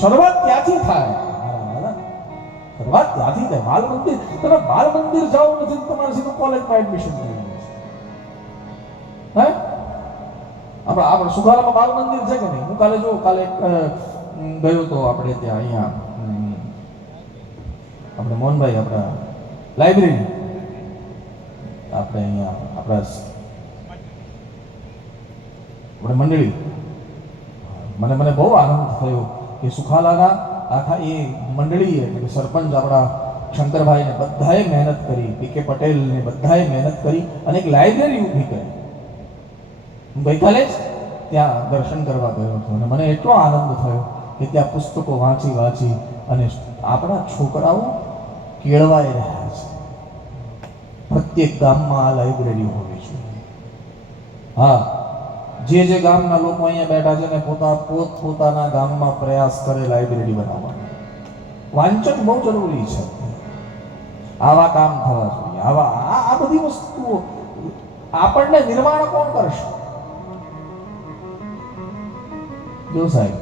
શરૂઆત ત્યાંથી થાય. શરૂઆત ત્યાંથી થાય. બાલ મંદિર, તમે બાલ મંદિર જાઓ નથી તમારે સીધું કોલેજમાં એડમિશન લેવું છે. આપણે સુખારામાં બાલ મંદિર છે કે નહીં? હું કાલે ગયો તો આપણે ત્યાં અહીંયા આપણે મોહનભાઈ આપણા લાઇબ્રેરી આપણે અહીંયા આપણે મંડળી મને બહુ આનંદ થયો કે સુખાલાના આખા એ મંડળી એટલે કે સરપંચ આપણા શંકરભાઈ ને બધાએ મહેનત કરી, પીકે પટેલ ને બધાએ મહેનત કરી અને એક લાઇબ્રેરી ઊભી કરી. હું ગઈકાલે જ ત્યાં દર્શન કરવા ગયો હતો અને મને એટલો આનંદ થયો કે ત્યાં પુસ્તકો વાંચી અને આપણા છોકરાઓ કેળવાઈ રહ્યા છે. પ્રત્યેક ગામમાં આ લાઇબ્રેરી હોવી જોઈએ. હા, જે ગામના લોકો અહીંયા બેઠા છે ને પોતાના ગામમાં પ્રયાસ કરે લાઇબ્રેરી બનાવવાનો. વાંચન બહુ જરૂરી છે. આવા કામ થવા જોઈએ. આ બધી વસ્તુઓ આપણને નિર્માણ કોણ કરશે? જો સાહેબ,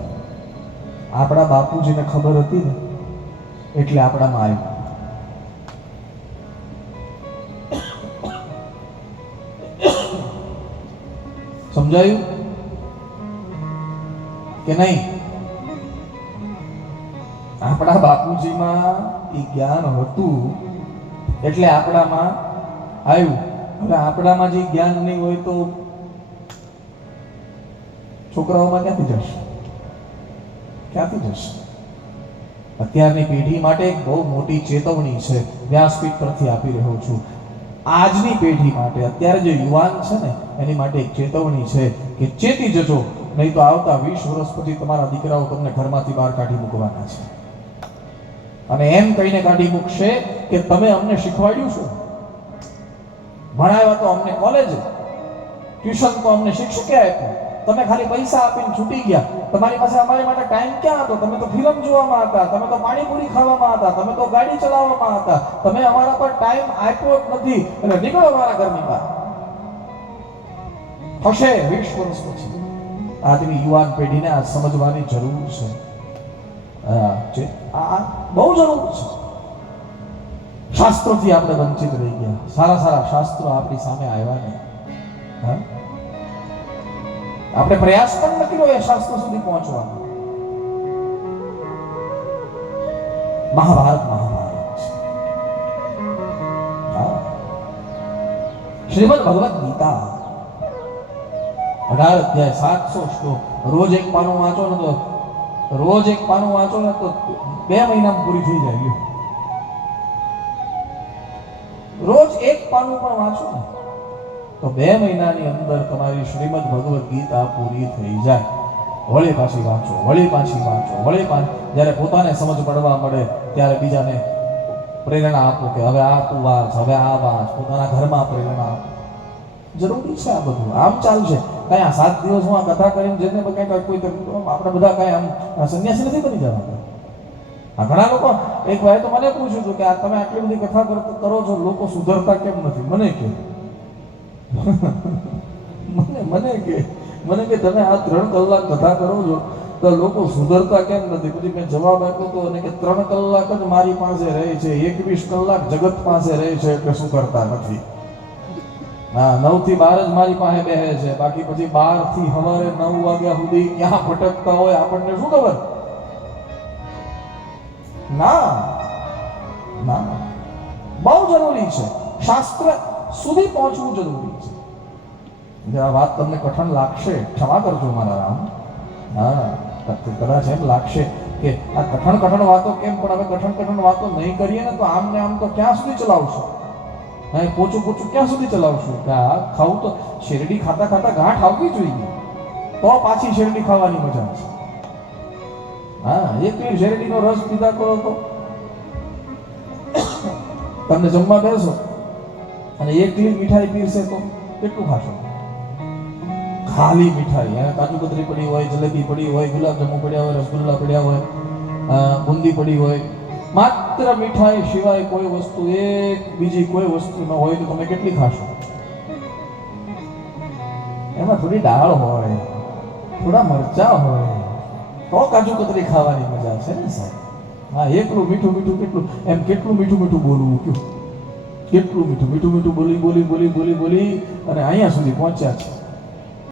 આપણા બાપુજીને ખબર હતી ને એટલે આપણામાં આવ્યું. સમજાયું કે નહીં? આપણા બાપુજીમાં એ જ્ઞાન હતું એટલે આપણામાં આવ્યું. હવે આપણામાં જે જ્ઞાન નહીં હોય તો છોકરાઓમાં ક્યાંથી જશે? અત્યારની પેઢી માટે એક બહુ મોટી ચેતવણી છે, વ્યાસપીઠ પરથી આપી રહ્યો છું. આજની પેઢી માટે, અત્યારે જે યુવાન છે ને એની માટે એક ચેતવણી છે કે ચેતી જજો, નહીં તો આવતા 20 વર્ષ પછી તમારા દીકરાઓ તમને ઘરમાંથી બહાર કાઢી મૂકવાના છે. અને એમ કહીને કાઢી મૂકશે કે તમે અમને શીખવાડ્યું શું? ભણાવ્યા તો અમને કોલેજ, ટ્યુશન તો અમને શિક્ષકે આપ્યું, તમે ખાલી પૈસા આપીને છૂટી ગયા. તમારી પાસે અમારી માટે ટાઈમ ક્યાં હતો? તમે તો ફિલ્મ જોવામાં હતા, તમે તો પાણીપુરી ખાવામાં હતા, તમે તો ગાડી ચલાવવામાં હતા, તમે અમારા પર ટાઈમ આપ્યો જ નથી. એટલે નીકળો અમારા ઘરની બહાર. હશે 20 વર્ષ પછી. આજની યુવાન પેઢીને આ સમજવાની જરૂર છે. આ બહુ જરૂર છે. શાસ્ત્રોથી આપણે વંચિત રહી ગયા. સારા શાસ્ત્રો આપણી સામે આવ્યા નહીં. આપણે પ્રયાસ પણ ન કર્યો એ શાસ્ત્ર સુધી પહોંચવાનો. મહાભારત શ્રીમદ ભગવદ ગીતા 18 અધ્યાય 700 શ્લોક. રોજ એક પાનું વાંચો ને તો 2 મહિનામાં પૂરી થઈ જાય. રોજ એક પાનું પણ વાંચો ને તો 2 મહિનાની અંદર તમારી શ્રીમદ ભગવદ ગીતા પૂરી થઈ જાય. વળી પાછી વાંચો. જ્યારે પોતાને સમજ પડવા મળે ત્યારે બીજાને પ્રેરણા આપો કે હવે આ તું વાંચ, હવે આ વાંચ. પોતાના ઘરમાં પ્રેરણા આપો. જરૂરી છે આ બધું. આમ ચાલશે કઈ આ 7 દિવસ હું આ કથા કરીને જેને કઈ કોઈ આપણે બધા કઈ આમ સંન્યાસી નથી બની જવાના. આ ઘણા લોકો એક વાર તો મને પૂછ્યું હતું કે આ તમે આટલી બધી કથા કરો છો, લોકો સુધરતા કેમ નથી? મને કે તમે આ 3 કલાક કથા કરો છો તો લોકો સુધરતા કેમ નથી? પછી મેં જવાબ આપ્યો તો અને કે 3 કલાક જ મારી પાસે રહે છે, 21 કલાક જગત પાસે રહે છે એટલે શું કરતા નથી. હા, 9 થી 12 જ મારી પાસે બેહે છે, બાકી પછી 12 થી સવારે 9 વાગ્યા સુધી ક્યાં ભટકતા હોય આપણને શું ખબર? ના, બહુ જરૂરી છે. શાસ્ત્ર સુધી પહોંચવું જરૂરી છે. આ વાત તમને કઠણ લાગશે, ક્ષમા કરજો મારા રામ. હા, કદાચ એમ લાગશે કે આ કઠણ વાતો કેમ, પણ હવે કઠણ વાતો નહીં કરીએ ને તો આમ ને આમ તો ક્યાં સુધી ચલાવશો? હા, પોચું ક્યાં સુધી ચલાવશું? કે આ ખાવું તો શેરડી ખાતા ગાંઠ આવવી જોઈએ તો પાછી શેરડી ખાવાની મજા છે. હા, એકલી શેરડીનો રસ પીધા કરો તો તમને જમવા બેસો અને એકલી મીઠાઈ પીરશે તો કેટલું ખાશો? ખાલી મીઠાઈ, કાજુ કતરી પડી હોય, જલેબી પડી હોય, ગુલાબજાંબુ પડ્યા હોય, રસગુલ્લા પડ્યા હોય, બુંદી પડી હોય, માત્ર મીઠાઈ સિવાય કોઈ વસ્તુ, બીજી કોઈ વસ્તુ ન હોય તો તમે કેટલી ખાશો? એમાં થોડી દાળ હોય, થોડા મરચા હોય, તો કાજુ કતરી ખાવાની મજા છે ને સાહેબ. હા, એકલું મીઠું મીઠું કેટલું એમ કેટલું મીઠું મીઠું બોલવું કયું, કેટલું મીઠું મીઠું મીઠું બોલી બોલી બોલી બોલી બોલી અને અહીંયા સુધી પહોંચ્યા છે.